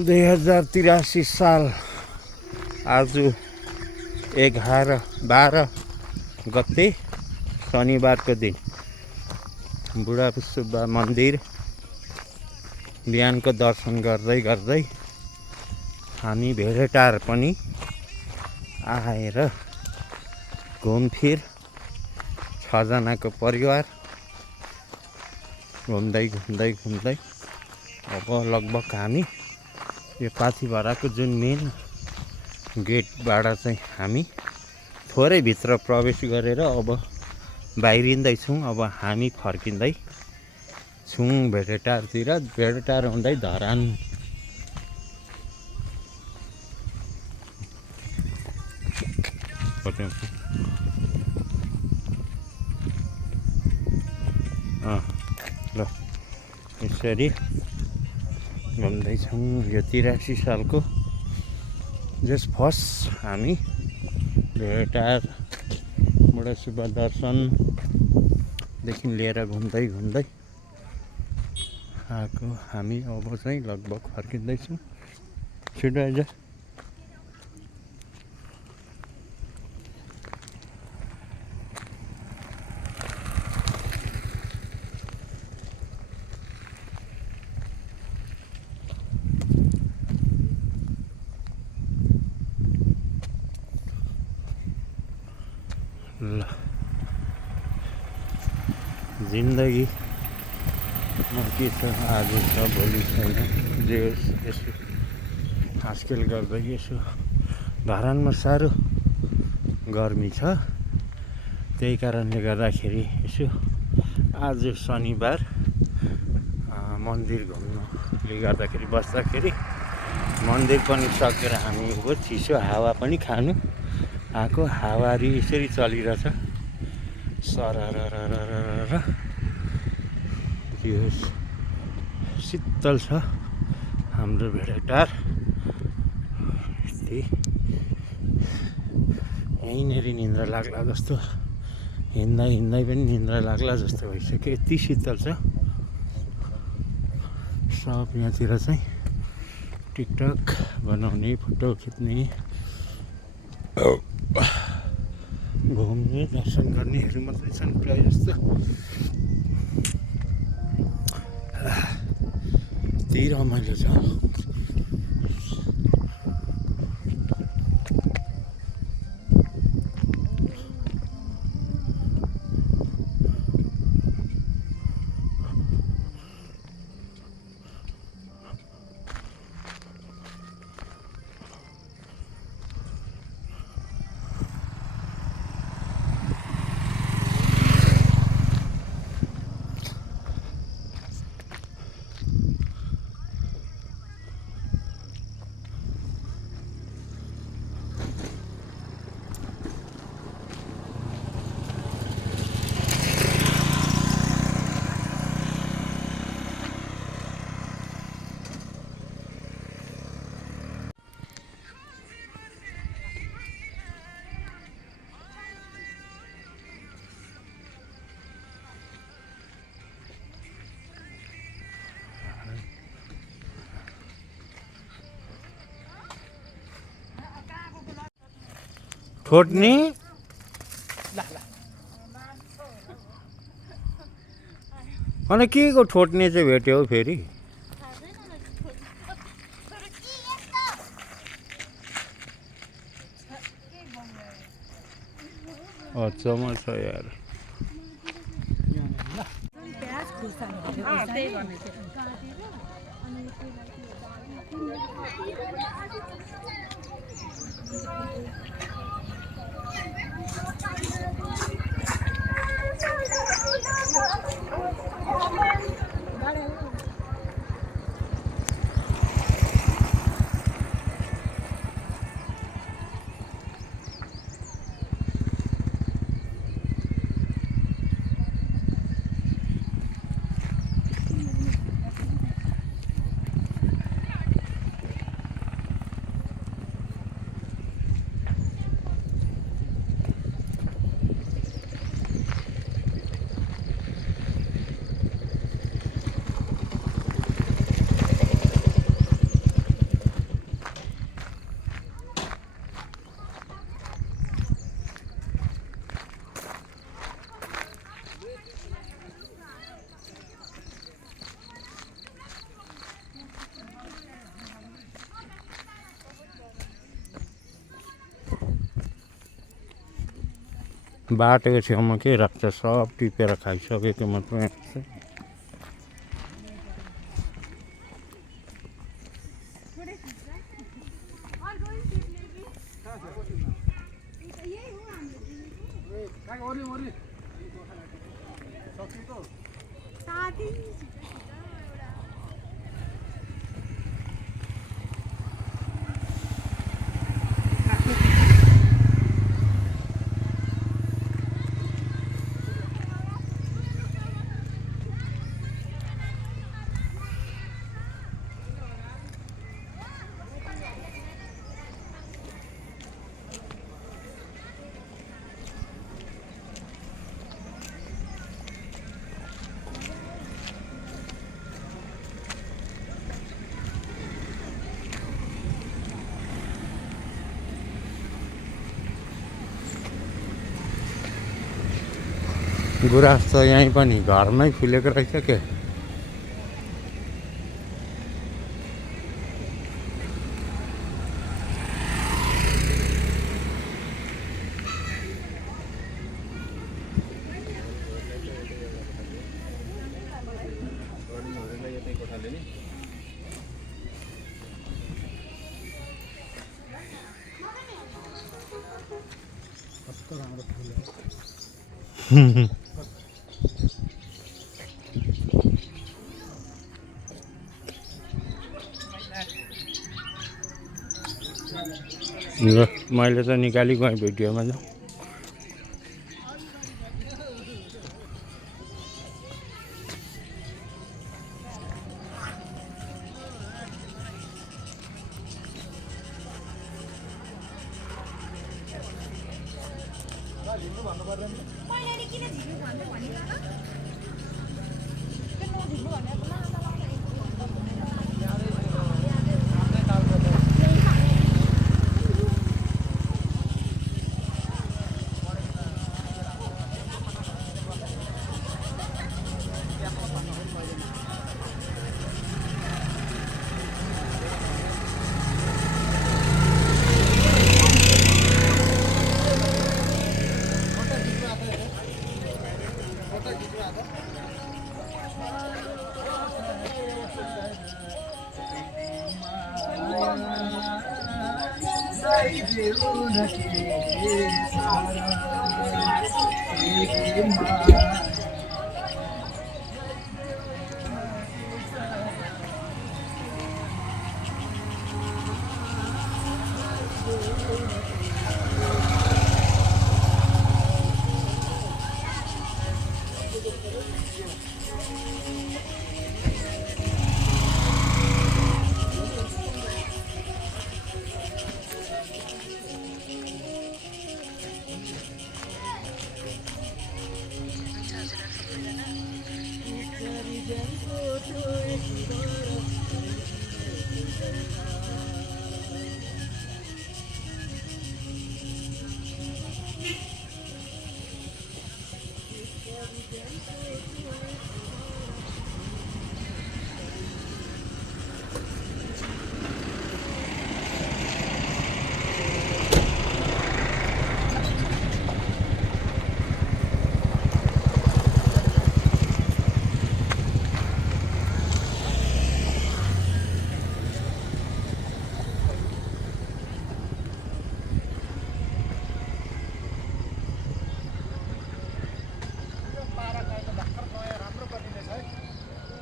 2083 साल आज 11-12 गते शनिबारको दिन बुढा सुब्बा मन्दिर बिहानको दर्शन गर्दै गर्दै हामी भेडेटार पनि आएर घुमफिर 6 जनाको परिवार घुम्दै अब लगभग हामी यो पाथिभराको जुन मेन गेटबाट चाहिँ हामी थोरै भित्र प्रवेश गरेर अब बाहिरिँदैछौँ। अब हामी फर्किँदै छौँ भेडेटारतिर। भेडेटार हुँदै धरान ल यसरी घुम्दैछौँ। यो 83 सालको जस फर्स्ट हामी भेडेटार बुढा सुब्बा दर्शनदेखि लिएर घुम्दै आएको हामी अब चाहिँ लगभग फर्किँदैछौँ। छिटो आइज। ल जिन्दगीमा के छ, आज छ भोलि छैन, जे होस् यसो हास्केल गर्दै यसो धरानमा साह्रो गर्मी छ। त्यही कारणले गर्दाखेरि यसो आज शनिबार मन्दिर घुम्नुले गर्दाखेरि बस्दाखेरि मन्दिर पनि सकेर हामी अब चिसो हावा पनि खानु आएको। हावारी यसरी चलिरहेछ सरररररर। यो शीतल छ हाम्रो भेडेटार। यहीँनेरि निन्द्रा लाग्ला जस्तो, हिँड्दै पनि निन्द्रा लाग्ला जस्तो भइसक्यो, यति शीतल छ। सब यहाँतिर चाहिँ टिकटक बनाउने, फोटो खिच्ने, घुम्ने, दर्शन गर्नेहरू मात्रै छन् प्रायः जस्तो। यति रमाइलो छ। ठोट्ने अनि के को ठोट्ने चाहिँ भेट्यो हौ फेरि? अचम्म छ यार। बाटोको छेउमा के राख्छ, सब टिपेर खाइसकेको मात्रै आउँछ। गुराँस त यहीँ पनि घरमै फुलेको रहेछ के। ल मैले त निकाली गएँ भिडियोमा त।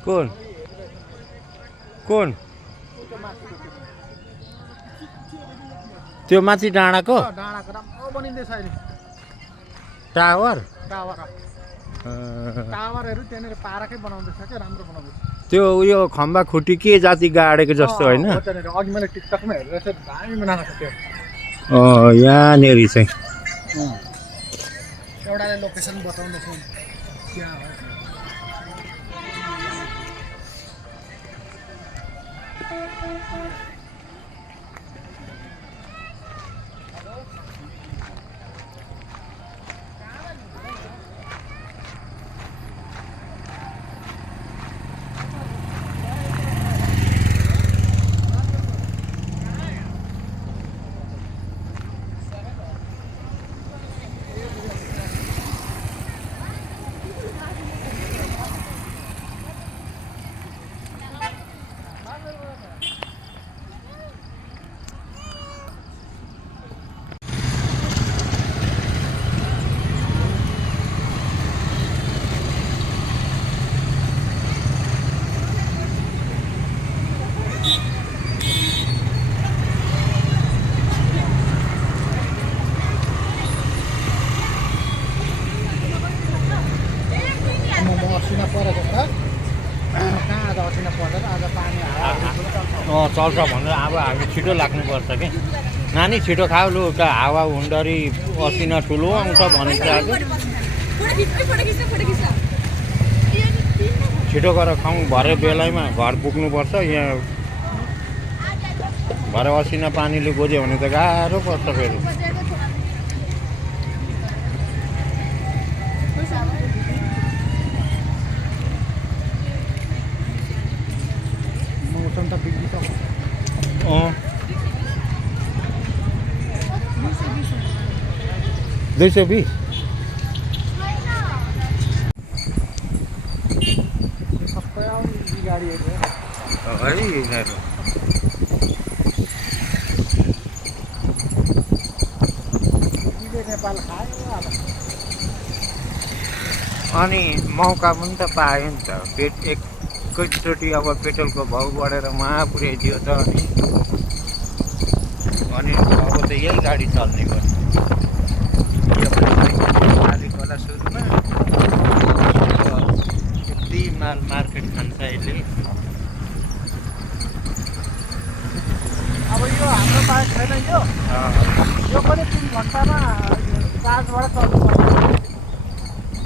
कौन कौन त्यो माथि डाँडाको राम्रो बनिँदैछ अहिले टावर टावरहरू त्यहाँनिर पाराकै बनाउँदैछ क्या, राम्रो बनाउँदैछ। त्यो उयो खम्बा खुट्टी के जाति गाडेको जस्तो होइन? अघि मैले टिकटकमा हेरेर चाहिँ दामी बनाएको छ त्यो। यहाँनिर चाहिँ एउटाले लोकेसन बताउँदैछ त्यहाँ हो। चल्छ भनेर अब हामी छिटो लाग्नुपर्छ कि नानी छिटो खाऊ लु उता हावा हुन्डरी असिना ठुलो आउँछ भनिन्छ आज छिटो गरेर खाउँ भरे बेलैमा घर पुग्नुपर्छ यहाँ भरे असिना पानीले गोज्यो भने त गाह्रो पर्छ फेरि मौसम त बिग्रिसक्यो 220 सबै आउने यी गाडीहरू है यिनीहरू यिले नेपाल खायो अब अनि मौका पनि त पायो नि त एकैचोटि अब पेट्रोलको भाउ बढेर पुर्याइदियो त अनि अब त यही गाडी चल्ने भयो खोला सुरुमा यति माल मार्केट खान्छ अहिले अब यो हाम्रो बाइक छैन यो पनि 3 घन्टामा चार्जबाट चल्नुपर्छ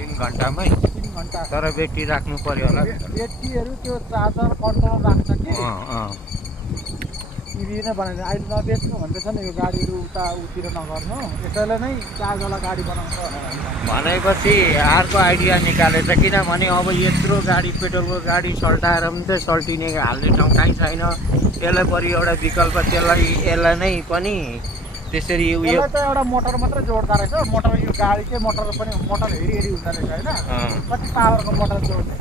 3 घन्टामै 3 घन्टा तर ब्याट्री राख्नु पर्यो होला ब्याट्रीहरू त्यो चार्जर कन्ट्रोल राख्छ कि इभी नै बनाइदिनु अहिले नबेच्नु भन्दैछ नि यो गाडीहरू उतिर नगर्नु यसैले नै चार्जवाला गाडी बनाउँछ भनेपछि अर्को आइडिया निकालेछ किनभने अब यत्रो गाडी पेट्रोलको गाडी सल्टाएर पनि त सल्टिने हाल्ने ठाउँ कहीँ छैन यसलाई परि एउटा विकल्प यसलाई नै पनि त्यसरी उयो त एउटा मोटर मात्रै जोड्दा रहेछ मोटर यो गाडीकै मोटर पनि मोटर हेरी हुँदो रहेछ होइन कति पावरको मोटर जोड्ने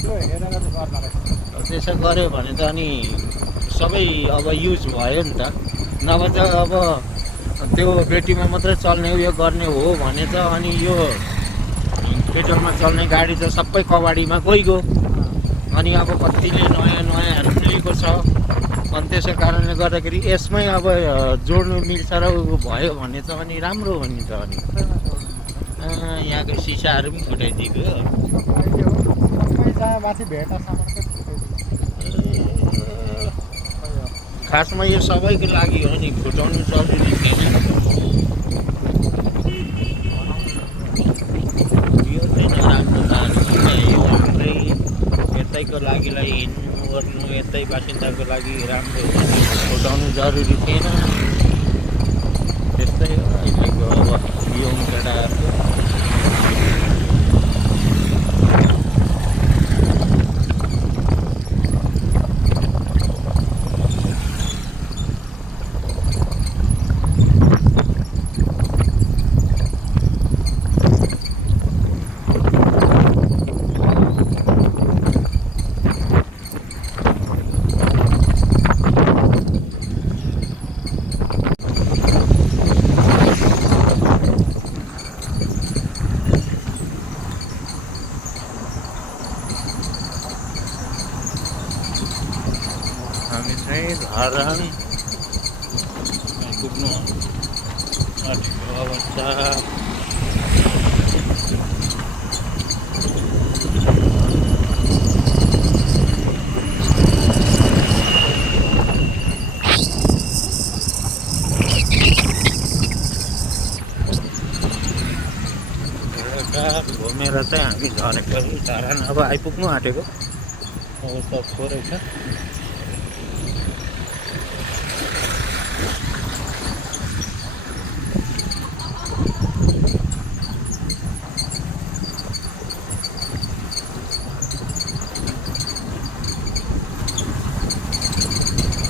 त्यो हेरेर चाहिँ गर्दा रहेछ त्यसो गऱ्यो भने त अनि सबै अब युज भयो नि त नभए त अब त्यो ब्याट्रीमा मात्रै चल्ने उयो गर्ने हो भने त अनि यो पेट्रोलमा चल्ने गाडी त सबै कबाडीमा गइगयो अनि अब कतिले नयाँहरू लिएको छ अनि त्यसै कारणले गर्दाखेरि यसमै अब जोड्नु मिल्छ र भयो भने त अनि राम्रो हो नि त अनि यहाँको सिसाहरू पनि फुटाइदिएको माथि भेटासम्म खासमा यो सबैको लागि हो नि फुटाउनु जरुरी थिएन यो चाहिँ नराम्रो बाटो यो हाम्रै यतैको लागिलाई हिँड्नु ओर्नु यतै बासिन्दाको लागि राम्रो फुटाउनु जरुरी थिएन त्यस्तै हो अहिलेको अब यङ केटाहरूको हामी चाहिँ धरान पुग्नु आँटेको अवस्था घुमेर चाहिँ हामी झरेको धरान अब आइपुग्नु आँटेको अवस्था थोरै छ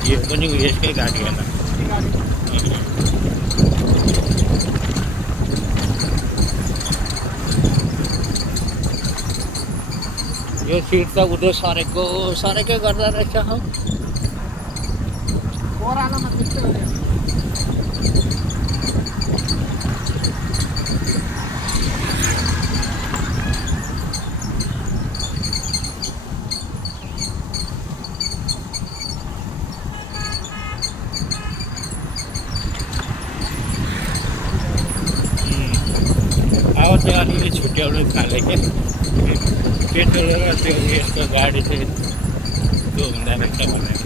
यो पनि यसकै गाडी होला यो सिट त उधर सरेकै गर्दा रहेछ हौ ओह्रालोमा त्यस्तै हो अब चाहिँ अलिअलि छुट्याउनु थाले क्या पेट्रोल र त्यो यसको गाडी चाहिँ त्यो हुँदैन रहेछ भनेर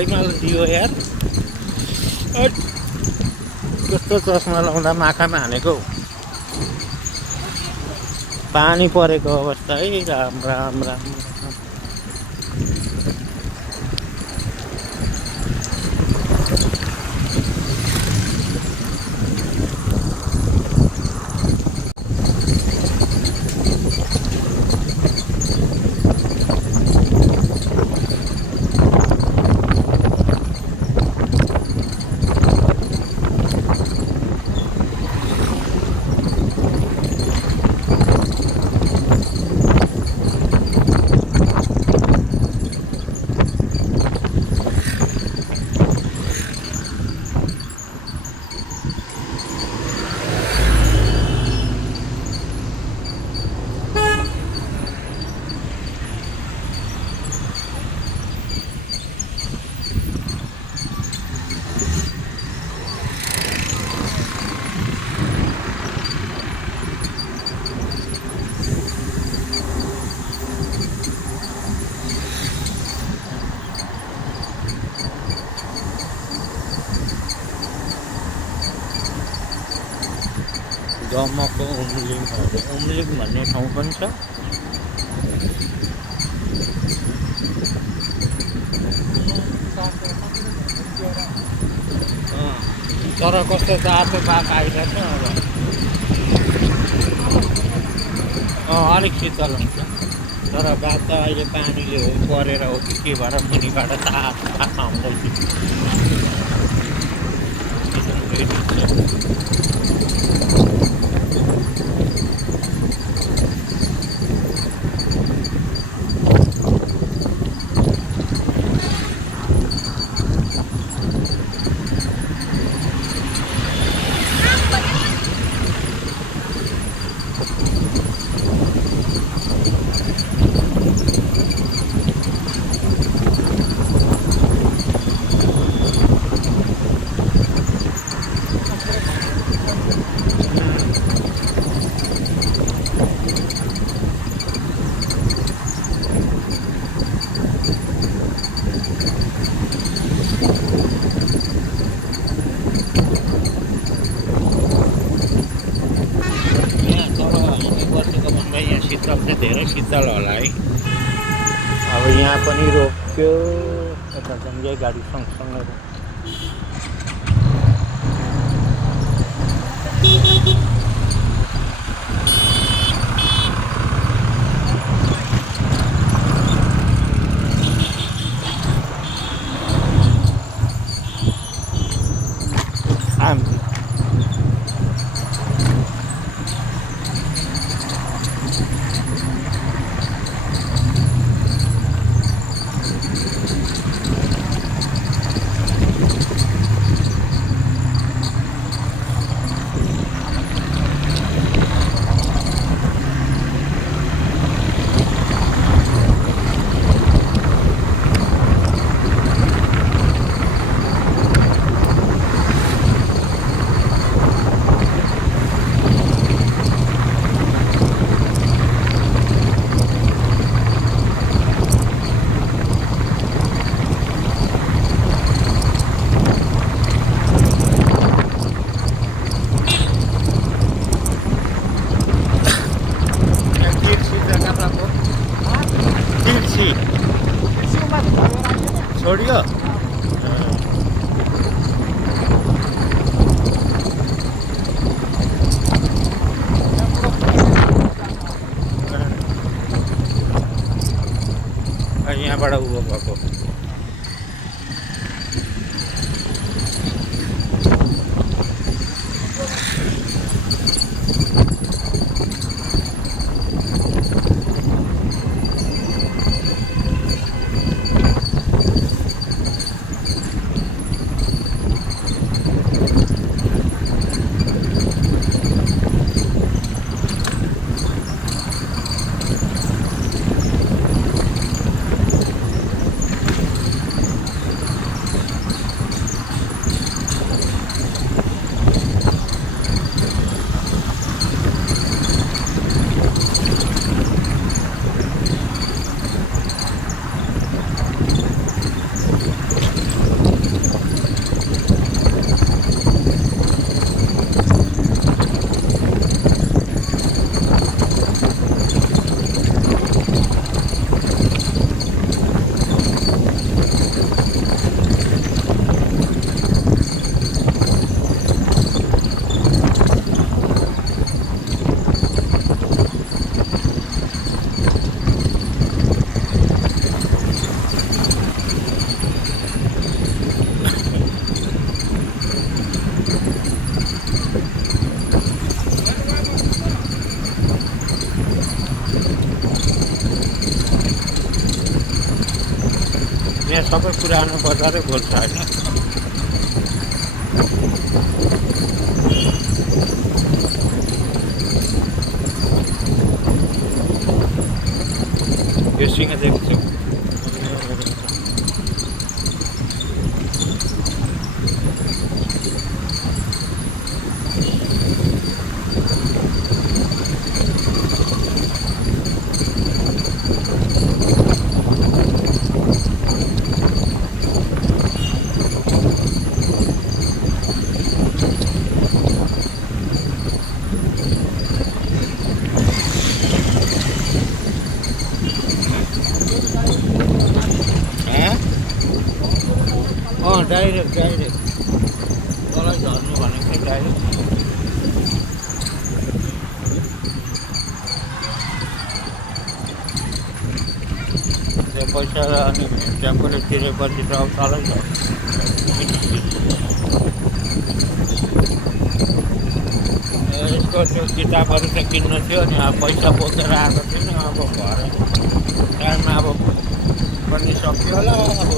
भाइ मलाई दियो यार। अट, कस्तो चस्मा लाउँदा माखामा हानेको हौ। पानी परेको अवस्था है। राम राम राम राम। गमको उम्लिङ भन्ने ठाउँ पनि छ। तर कस्तो तातो पाक आइरहेछ अब। अलिक शीतल हुन्छ तर बात त अहिले पानीले हो परेर हो कि के भएर मुनिबाट तातो पाक आउँदैछ। शीतल चाहिँ धेरै शीतल होला है। अब यहाँ पनि रोक्यो यता झन्डै गाडी सँगसँगै छोडियो। यहाँबाट उँभो भएको सबै पुरानो बजारै बोल्छ होइन। यो सिंहदेवी चोक डाइरेक्ट तँलाई झर्नु भनेको थिएँ डाइरेक्ट। त्यो पैसा अनि टेम्पोले तिरेपछि त अब तलै झर्छ। यसको त्यो किताबहरू त किन्नु थियो नि, अब पैसा बोकेर आएको थिएन। अब भएर टाइममा अब पनि सक्यो होला। अब